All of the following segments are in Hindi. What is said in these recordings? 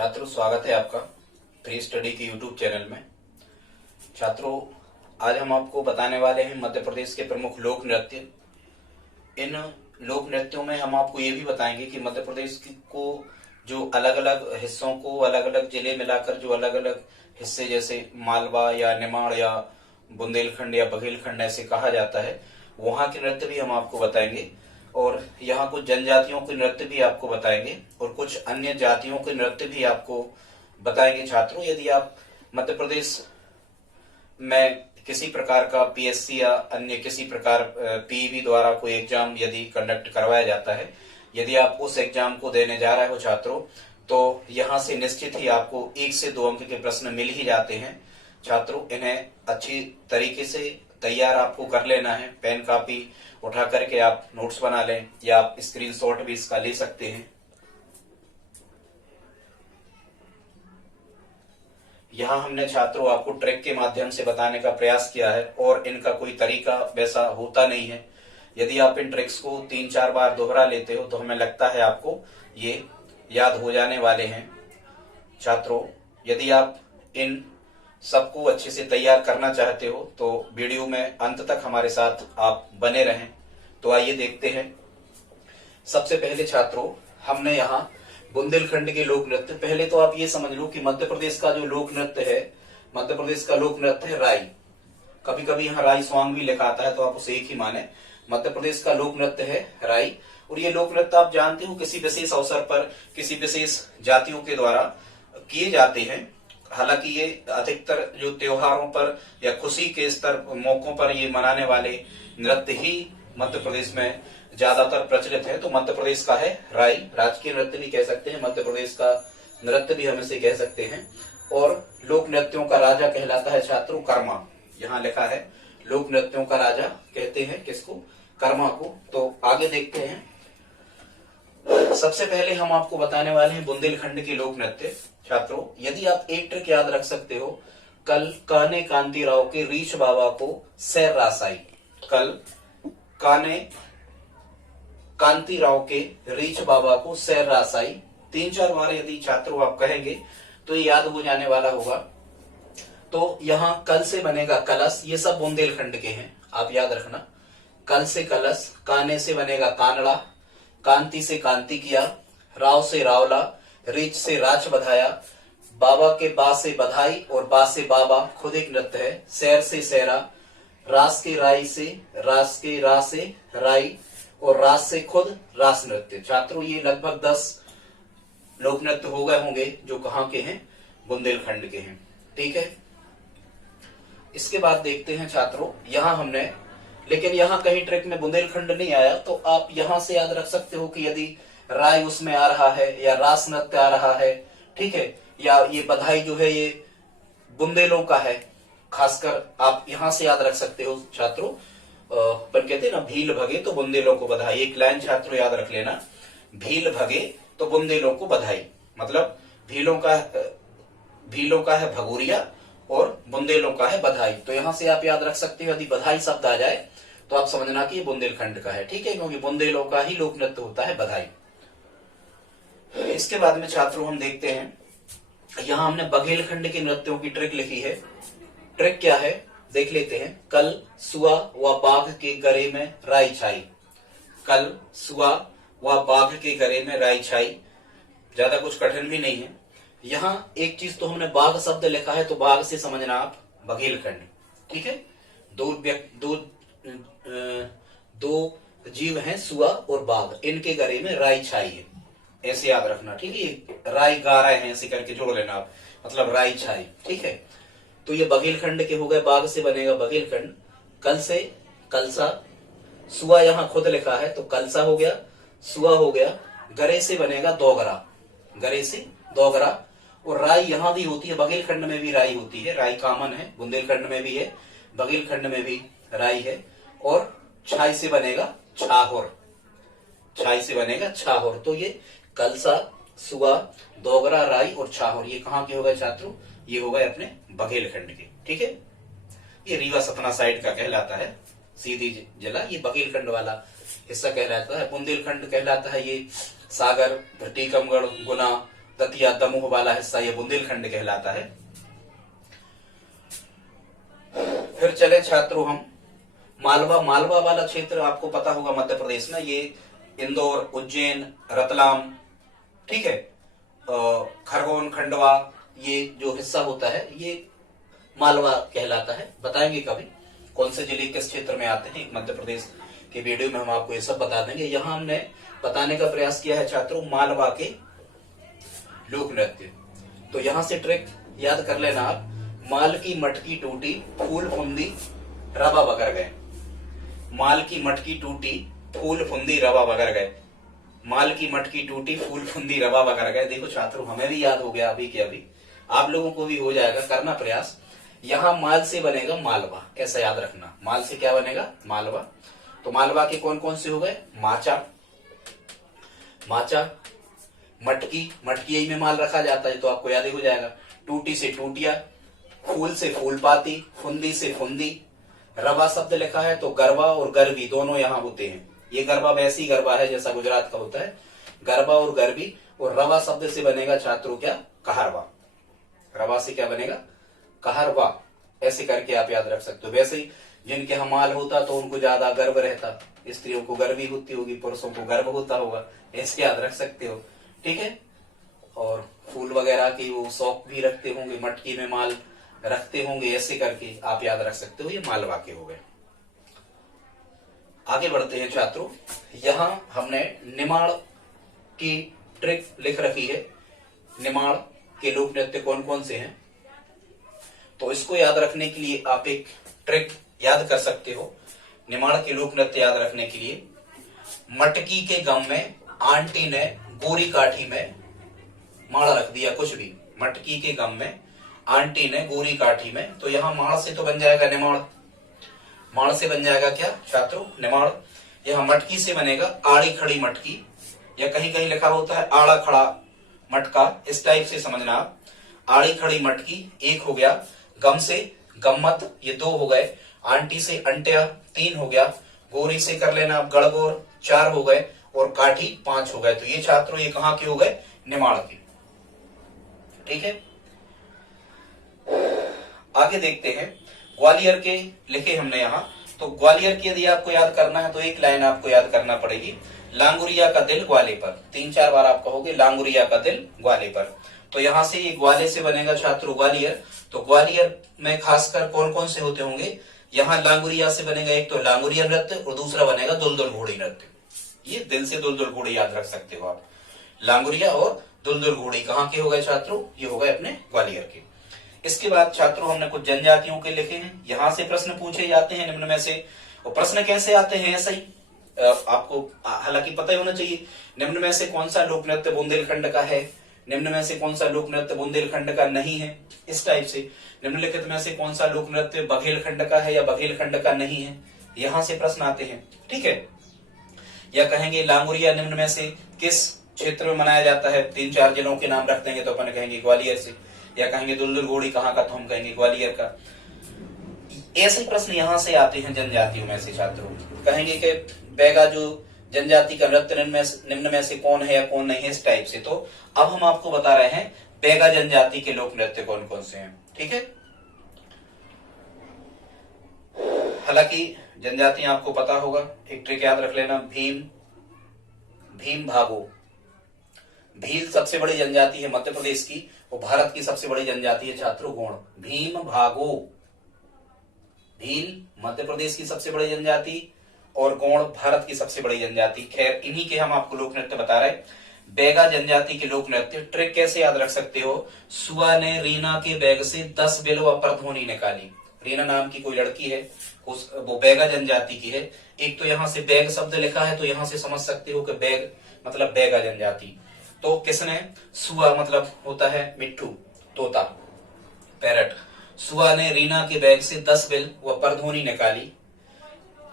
छात्रों, स्वागत है आपका प्री स्टडी के यूट्यूब चैनल में। छात्रों, आज हम आपको बताने वाले हैं मध्य प्रदेश के प्रमुख लोक नृत्य। इन लोक नृत्यों में हम आपको ये भी बताएंगे कि मध्य प्रदेश को जो अलग अलग हिस्सों को अलग अलग जिले मिलाकर जो अलग अलग हिस्से जैसे मालवा या निमाड़ या बुंदेलखंड या बघेलखंड ऐसे कहा जाता है, वहां के नृत्य भी हम आपको बताएंगे और यहाँ कुछ जनजातियों के नृत्य भी आपको बताएंगे और कुछ अन्य जातियों के नृत्य भी आपको बताएंगे। छात्रों, यदि आप मध्य प्रदेश में किसी प्रकार का पीएससी या अन्य किसी प्रकार पीईबी द्वारा कोई एग्जाम यदि कंडक्ट करवाया जाता है, यदि आप उस एग्जाम को देने जा रहे हो छात्रों, तो यहाँ से निश्चित ही आपको 1 से 2 अंक के प्रश्न मिल ही जाते हैं। छात्रों, इन्हें अच्छी तरीके से तैयार आपको कर लेना है। पेन कापी उठा करके आप नोट्स बना लें या आप स्क्रीनशॉट भी इसका ले सकते हैं। यहाँ हमने छात्रों आपको ट्रिक के माध्यम से बताने का प्रयास किया है और इनका कोई तरीका वैसा होता नहीं है। यदि आप इन ट्रिक्स को 3-4 बार दोहरा लेते हो तो हमें लगता है आपको ये याद हो जाने वाले हैं। छात्रों, यदि आप इन सबको अच्छे से तैयार करना चाहते हो तो वीडियो में अंत तक हमारे साथ आप बने रहें। तो आइए देखते हैं। सबसे पहले छात्रों, हमने यहाँ बुंदेलखंड के लोक नृत्य, पहले तो आप ये समझ लो कि मध्य प्रदेश का जो लोक नृत्य है, मध्य प्रदेश का लोक नृत्य है राई। कभी कभी यहाँ राई सॉन्ग भी लिखा आता है तो आप उसे एक ही माने। मध्य प्रदेश का लोक नृत्य है राई और ये लोक नृत्य आप जानते हो किसी विशेष अवसर पर किसी विशेष जातियों के द्वारा किए जाते हैं। हालांकि ये अधिकतर जो त्योहारों पर या खुशी के स्तर मौकों पर ये मनाने वाले नृत्य ही मध्य प्रदेश में ज्यादातर प्रचलित है। तो मध्य प्रदेश का है राई, राजकीय नृत्य भी कह सकते हैं, मध्य प्रदेश का नृत्य भी हम इसे कह सकते हैं। और लोक नृत्यों का राजा कहलाता है छात्रों कर्मा। यहाँ लिखा है लोक नृत्यों का राजा कहते हैं किसको? कर्मा को। तो आगे देखते हैं। सबसे पहले हम आपको बताने वाले हैं बुंदेलखंड के लोक नृत्य। छात्रों, यदि आप एक ट्रिक याद रख सकते हो, कल काने कांतीराव के रीछ बाबा को सैर रास आई। कल काने कांतीराव के रीछ बाबा को सैर रास आई 3-4 बार यदि छात्रों आप कहेंगे तो ये याद हो जाने वाला होगा। तो यहाँ कल से बनेगा कलश, ये सब बुंदेलखंड के हैं, आप याद रखना। कल से कलश, काने से बनेगा कानड़ा, कांति से कांति किया, राव से रावला, रीछ से राच बधाया, बाबा के बा से बधाई और बा से बाबा खुद एक नृत्य है, सैर से सैरा, रास के राई से, रास के रा से राई और रास से खुद रास नृत्य। छात्रों, ये लगभग 10 लोक नृत्य हो गए होंगे जो कहाँ के हैं? बुंदेलखंड के हैं। ठीक है, इसके बाद देखते हैं छात्रों, यहाँ हमने, लेकिन यहाँ कहीं ट्रिक में बुंदेलखंड नहीं आया तो आप यहाँ से याद रख सकते हो कि यदि राय उसमें आ रहा है या रास नृत्य आ रहा है, ठीक है, या ये बधाई जो है ये बुंदेलों का है, खासकर आप यहाँ से याद रख सकते हो छात्रों। पर कहते हैं ना, भील भगे तो बुंदेलों को बधाई। एक लाइन छात्रों याद रख लेना, भील भगे तो बुंदेलों को बधाई, मतलब भीलों का है भगोरिया और बुंदेलों का है बधाई। तो यहाँ से आप याद रख सकते हो, यदि बधाई शब्द आ जाए तो आप समझना कि ये बुंदेलखंड का है। ठीक है, क्योंकि बुंदेलों का ही लोक नृत्य होता है बधाई। इसके बाद में छात्रों हम देखते हैं, यहाँ हमने बघेलखंड के नृत्यों की ट्रिक लिखी है। ट्रिक क्या है देख लेते हैं। कल सुआ व बाघ के गले में राई छाई। कल सुआ व बाघ के गले में राई छाई, ज्यादा कुछ कठिन भी नहीं है। यहाँ एक चीज तो हमने बाघ शब्द लिखा है तो बाघ से समझना आप बघेलखंड। ठीक है, दो जीव हैं सुआ और बाघ, इनके गले में राई छाई है, ऐसे याद रखना। ठीक है, राई गा रहे हैं ऐसे करके जोड़ लेना आप, मतलब राई छाई। ठीक है, तो ये बघेलखंड के हो गए, बाघ से बनेगा बघेलखंड। कल से कलसा, सुआ यहाँ खुद लिखा है तो कलसा हो गया, सुआ हो गया। गरे से बनेगा दोगरा, गरे से दोगरा। और राई यहाँ भी होती है, बघेलखंड में भी राई होती है, राई कॉमन है, बुंदेलखंड में भी है, बघेलखंड में भी राई है। और छाई से बनेगा छाहोर, छाई से बनेगा छाहोर। तो ये कलसा, सुआ, दोगरा, राई और छाहोर, ये कहाँ के हो गए छात्रों? ये हो गए अपने बघेलखंड के। ठीक है, ये रीवा सतना साइड का कहलाता है, सीधी जिला, ये बघेलखंड वाला हिस्सा कहलाता है। बुंदेलखंड कहलाता है ये सागर, टीकमगढ़, गुना, दतिया दमोह वाला हिस्सा ये बुंदेलखंड कहलाता है। फिर चले छात्रों हम मालवा। मालवा वाला क्षेत्र आपको पता होगा मध्य प्रदेश में, ये इंदौर, उज्जैन, रतलाम, ठीक है, खरगोन, खंडवा, ये जो हिस्सा होता है ये मालवा कहलाता है। बताएंगे कभी कौन से जिले किस क्षेत्र में आते हैं मध्य प्रदेश के वीडियो में हम आपको ये सब बता देंगे। यहाँ हमने बताने का प्रयास किया है छात्रों मालवा के लोक नृत्य। तो यहां से ट्रिक याद कर लेना आप, माल की मटकी टूटी फूल फुंदी रवा बगर गए। माल की मटकी टूटी फूल फुंदी रवा बगर गए। माल की मटकी टूटी फूल फुंदी रवा बगर गए। देखो छात्रों हमें भी याद हो गया अभी के अभी, आप लोगों को भी हो जाएगा, करना प्रयास। यहाँ माल से बनेगा मालवा, कैसा याद रखना, माल से क्या बनेगा, मालवा। तो मालवा के कौन कौन से हो गए, माचा, माचा, मटकी, मटकी में माल रखा जाता है तो आपको याद ही हो जाएगा। टूटी से टूटिया, फूल से फूलपाती, फुंदी से फुंदी, रवा शब्द लिखा है तो गरबा और गरबी दोनों यहाँ होते हैं। ये गरबा वैसी गरबा है जैसा गुजरात का होता है, गरबा और गरबी। और रवा शब्द से बनेगा छात्रों क्या, कहरवा। रवा से क्या बनेगा, कहरवा। ऐसे करके आप याद रख सकते हो। वैसे ही जिनके यहाँ माल होता तो उनको ज्यादा गर्व रहता, स्त्रियों को गर्वी होती होगी, पुरुषों को गर्व होता होगा, ऐसे याद रख सकते हो, ठीक है। और फूल वगैरह की वो शौक भी रखते होंगे, मटकी में माल रखते होंगे, ऐसे करके आप याद रख सकते हो। ये मालवा के हो गए। आगे बढ़ते हैं छात्रों, यहां हमने निमाड़ की ट्रिक लिख रखी है। निमाड़ के लोक नृत्य कौन कौन से हैं, तो इसको याद रखने के लिए आप एक ट्रिक याद कर सकते हो। निमाड़ के लोक नृत्य याद रखने के लिए, मटकी के गम में आंटी ने गोरी काठी में माड़ रख दिया, कुछ भी, मटकी के गम में आंटी ने गोरी काठी में, तो यहां माड़ से तो बन जाएगा निमाड़। माड़ से बन जाएगा क्या छात्रों, निमाड़। यहां मटकी से बनेगा आड़ी खड़ी मटकी, या कहीं कहीं लिखा होता है आड़ा खड़ा मटका, इस टाइप से समझना आप। आड़ी खड़ी मटकी एक हो गया, गम से गम्मत ये दो हो गए, आंटी से अंटिया तीन हो गया, गोरी से कर लेना आप गड़गोर चार हो गए, और काठी पांच हो गए। तो ये छात्रों ये कहां के हो गए, निमाड़ के, ठीक है। आगे देखते हैं ग्वालियर के लिखे हमने यहाँ। तो ग्वालियर की यदि आपको याद करना है तो एक लाइन आपको याद करना पड़ेगी, लांगुरिया का दिल ग्वाले पर। 3-4 बार आप कहोगे लांगुरिया का दिल ग्वाले पर। तो यहाँ से ये ग्वाले से बनेगा छात्रों ग्वालियर। तो ग्वालियर में खासकर कौन कौन से होते होंगे, यहाँ लांगुरिया से बनेगा एक तो लांगुरिया नृत्य और दूसरा बनेगा दुलदुल घोड़ी नृत्य। ये दिल से दुलदुल घोड़ी याद रख सकते हो आप। लांगुरिया और दुलदुल घोड़ी कहाँ के हो गए छात्रों, ये हो गए अपने ग्वालियर के। इसके बाद छात्रों हमने कुछ जनजातियों के लिखे हैं। यहां से प्रश्न पूछे जाते हैं निम्न में से, और प्रश्न कैसे आते हैं ऐसा ही आपको हालांकि पता ही होना चाहिए। निम्न में से कौन सा लोक नृत्य बुंदेलखंड का है, निम्न में से कौन सा लोक नृत्य बुंदेलखंड का नहीं है, इस टाइप से। निम्नलिखित में से कौन सा लोक नृत्य बघेलखंड का है या बघेलखंड का नहीं है, यहां से प्रश्न आते हैं, ठीक है। या कहेंगे लांगुरिया निम्न में से किस क्षेत्र में मनाया जाता है, 3-4 जिलों के नाम रख देंगे तो अपन कहेंगे ग्वालियर से। या कहेंगे दुलदुल घोड़ी कहाँ का, तो हम कहेंगे ग्वालियर का। ऐसे प्रश्न यहाँ से आते हैं जनजातियों में से छात्रों। कहेंगे कि बैगा जो जनजाति का नृत्य निम्न में से कौन है या कौन नहीं है, इस टाइप से। तो अब हम आपको बता रहे हैं बैगा जनजाति के लोक नृत्य कौन कौन से हैं, ठीक है। हालांकि जनजातियां आपको पता होगा, एक ट्रिक याद रख लेना, भीम, भीम भागो। भील सबसे बड़ी जनजाति है मध्य प्रदेश की, और भारत की सबसे बड़ी जनजाति है छात्रों गोंड। भीम भागो, भील मध्य प्रदेश की सबसे बड़ी जनजाति और गोंड भारत की सबसे बड़ी जनजाति। खैर इन्हीं के हम आपको लोक नृत्य बता रहे हैं। बैगा जनजाति के लोक नृत्य ट्रिक कैसे याद रख सकते हो, सुआ ने रीना के बैग से 10 बिल व परधोनी निकाली। रीना नाम की कोई लड़की है, वो बैगा जनजाति की है। एक तो यहाँ से बैग शब्द लिखा है तो यहाँ से समझ सकते हो कि बैग मतलब बैगा जनजाति। तो किसने, सुआ मतलब होता है मिट्ठू, तोता, पैरट। सुआ ने रीना के बैग से 10 बिल व परधोनी निकाली।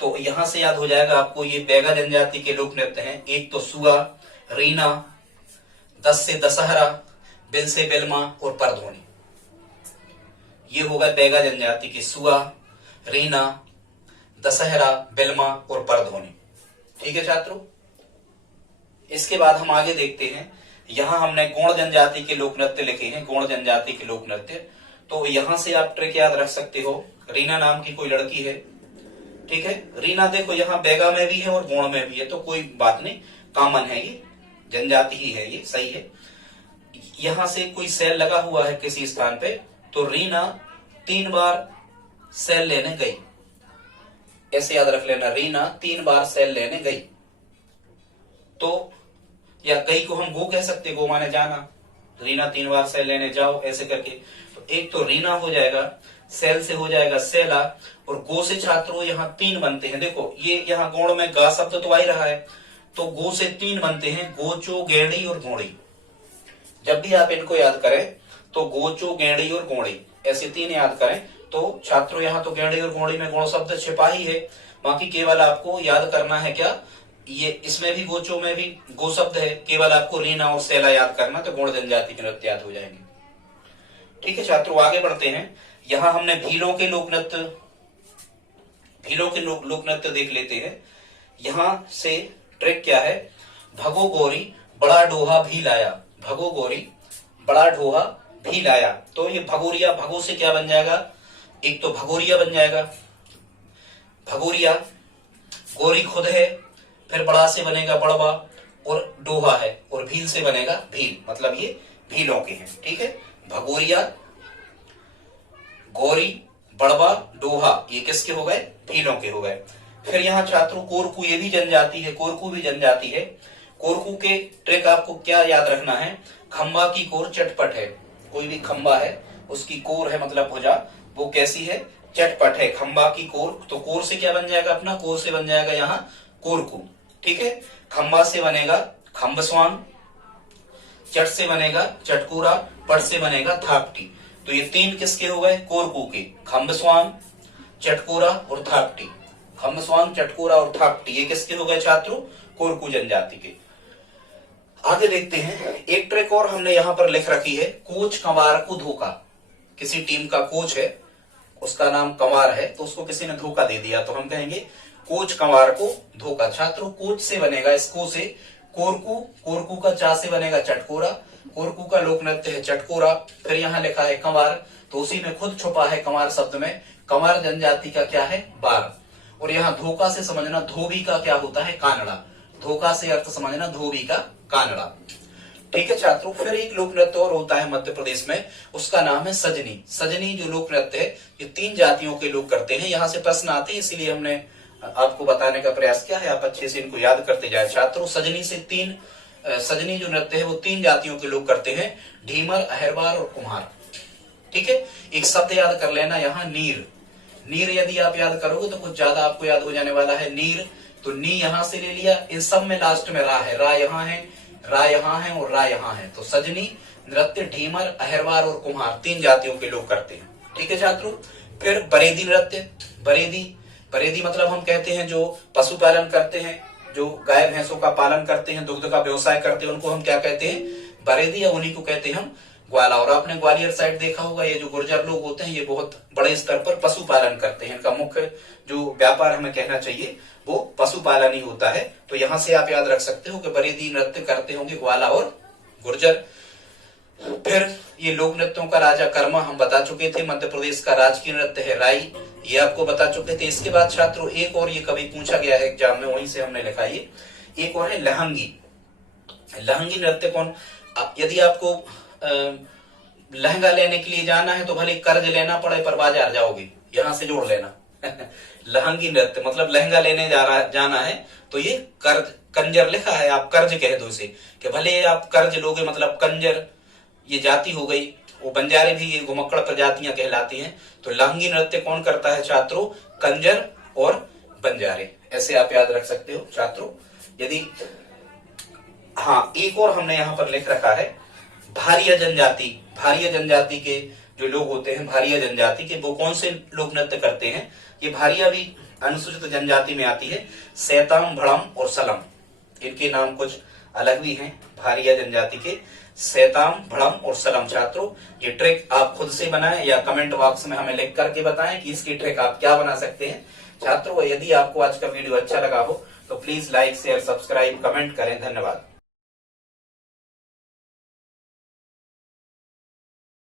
तो यहां से याद हो जाएगा आपको, ये बैगा जनजाति के लोक नृत्य हैं। एक तो सुआ, रीना, 10 से दशहरा, बिल से बिलमा और परधोनी। ये होगा बैगा जनजाति की, सुआ, रीना, दशहरा, बिलमा और परधोनी, ठीक है छात्रों। इसके बाद हम आगे देखते हैं यहाँ हमने गोंड जनजाति के लोक नृत्य लिखे हैं, गोंड जनजाति के लोक नृत्य। तो यहाँ से आप ट्रिक याद रख सकते हो। रीना नाम की कोई लड़की है, ठीक है। रीना देखो यहाँ बैगा में भी है और गोंड में भी है, तो कोई बात नहीं, कॉमन है, ये जनजाति ही है, ये सही है। यहाँ से कोई सेल लगा हुआ है किसी स्थान पे, तो रीना 3 बार सेल लेने गई, ऐसे याद रख लेना, रीना 3 बार सेल लेने गई। तो या गई को हम गो कह सकते, गो माने जाना, रीना 3 बार सेल लेने जाओ, ऐसे करके। तो एक तो रीना हो जाएगा, सेल से हो जाएगा सेला, और गो से छात्रों यहाँ 3 बनते हैं। देखो ये यहाँ गोण में गा शब्द तो आ ही रहा है, तो गो से 3 बनते हैं, गोचो, गेड़ी और गोड़ी। जब भी आप इनको याद करें तो गोचो, गेड़ी और गोड़ी, ऐसे 3 याद करें। तो छात्रों यहाँ तो गेड़ी और गोड़ी में गोण शब्द छिपा ही है, बाकी केवल आपको याद करना है क्या, ये इसमें भी गोचो में भी गो शब्द है, केवल आपको रीना और सेला याद करना, तो गोंड जनजाति के नृत्य याद हो जाएंगे। ठीक है छात्रों, आगे बढ़ते हैं। यहाँ हमने भीलों के लोक नृत्य देख लेते हैं। यहाँ से ट्रिक क्या है, भगो गोरी बड़ा डोहा भी लाया, भगो गोरी बड़ा डोहा भी लाया। तो ये भगोरिया, भगो से क्या बन जाएगा, एक तो भगोरिया बन जाएगा, भगोरिया, गोरी खुद है, फिर बड़ा से बनेगा बड़वा, और डोहा है, और भील से बनेगा भील, मतलब ये भीलों के हैं। ठीक है, भगोरिया, गौरी, बड़वा, डोहा, ये किसके हो गए, भीलों के हो गए। फिर यहाँ छात्रों कोरकू, ये भी जनजाति है, कोरकू भी जनजाति है। कोरकू के ट्रिक आपको क्या याद रखना है, खंबा की कोर चटपट है, कोई भी खंबा है उसकी कोर है मतलब भुजा, वो कैसी है, चटपट है, खंबा की कोर। तो कोर से क्या बन जाएगा अपना, कोर से बन जाएगा यहाँ कोरकू। ठीक है, खंबा से बनेगा खम्बस्वांग, चट से बनेगा चटकूरा, पट से बनेगा थापटी। तो ये 3 किसके हो गए, कोरकू के, खम्बस्वांग, चटकूरा और थापटी। खम्बस्वांग, चटकूरा और थापटी ये किसके हो गए छात्रों, कोरकू जनजाति के। आगे देखते हैं, एक ट्रिक और हमने यहाँ पर लिख रखी है, कोच कंवार को धोखा। किसी टीम का कोच है, उसका नाम कंवार है, तो उसको किसी ने धोखा दे दिया, तो हम कहेंगे कोच कंवार को धोखा। छात्रों कोच से बनेगा इसको से कोरकू, कोरकू का चा से बनेगा चटकोरा, कोरकू का लोक नृत्य है चटकोरा। फिर यहाँ लिखा है कंवार, तो उसी में खुद छुपा है कंवार शब्द में, कंवार जनजाति का क्या है, बार। और यहाँ धोखा से समझना धोबी का क्या होता है, कानड़ा। धोखा से अर्थ समझना धोबी का कानड़ा। ठीक है छात्रों, फिर एक लोक नृत्य और होता है मध्य प्रदेश में, उसका नाम है सजनी। सजनी जो लोक नृत्य है, ये 3 जातियों के लोग करते हैं। यहाँ से प्रश्न आते हैं, इसीलिए हमने आपको बताने का प्रयास किया है, आप अच्छे से इनको याद करते जाए छात्रों। सजनी से 3 सजनी जो नृत्य है वो 3 जातियों के लोग करते हैं, ढीमर, अहरवार और कुम्हार। ठीक है, एक शब्द याद कर लेना यहाँ, नीर। नीर यदि आप याद करोगे तो कुछ ज्यादा आपको याद हो जाने वाला है, नीर। तो नी यहाँ से ले लिया, इन सब में लास्ट में रा है, रा यहाँ है, रा यहाँ है और रा यहाँ है। तो सजनी नृत्य ढीमर, अहरवार और कुम्हार 3 जातियों के लोग करते हैं। ठीक है छात्रों, फिर बरेदी नृत्य। बरेदी मतलब हम कहते हैं जो पशुपालन करते हैं, जो गाय भैंसों का पालन करते हैं, दुग्ध का व्यवसाय करते हैं, उनको हम क्या कहते हैं, बरेदी, या उन्हीं को कहते हैं हम ग्वाला। और आपने ग्वालियर साइड देखा होगा, ये जो गुर्जर लोग होते हैं ये बहुत बड़े स्तर पर पशुपालन करते हैं, इनका मुख्य जो व्यापार हमें कहना चाहिए वो पशुपालन ही होता है। तो यहाँ से आप याद रख सकते हो कि बरेदी नृत्य करते होंगे ग्वाला और गुर्जर। फिर ये लोक नृत्यों का राजा कर्मा हम बता चुके थे, मध्य प्रदेश का राजकीय नृत्य है राई, ये आपको बता चुके थे। इसके बाद छात्रों एक और, ये कभी पूछा गया है एग्जाम में, वहीं से हमने लिखा ये, एक और है लहंगी। लहंगी नृत्य कौन, यदि आपको लहंगा लेने के लिए जाना है तो भले कर्ज लेना पड़े पर बाजार जाओगे, यहां से जोड़ लेना लहंगी नृत्य मतलब लहंगा लेने जाना है तो ये कर्ज, कंजर लिखा है, आप कर्ज कह दो इसे, कि भले आप कर्ज लोगे मतलब कंजर, ये जाति हो गई। वो बंजारे भी ये घुमक्कड़ प्रजातियां कहलाती हैं। तो लहंगी नृत्य कौन करता है छात्रों, कंजर और बंजारे, ऐसे आप याद रख सकते हो छात्रों। यदि हाँ, एक और हमने यहाँ पर लिख रखा है भारिया जनजाति। भारिया जनजाति के जो लोग होते हैं, भारिया जनजाति के, वो कौन से लोक नृत्य करते हैं, ये भारिया भी अनुसूचित जनजाति में आती है। सैताम, भड़म और सलम, इनके नाम कुछ अलग भी हैं भारिया जनजाति के, सैताम, भड़म और सलम। छात्रों ये ट्रिक आप खुद से बनाएं या कमेंट बॉक्स में हमें लिख करके बताएं कि इसकी ट्रिक आप क्या बना सकते हैं। छात्रों यदि आपको आज का वीडियो अच्छा लगा हो तो please like, share, subscribe, comment करें। धन्यवाद।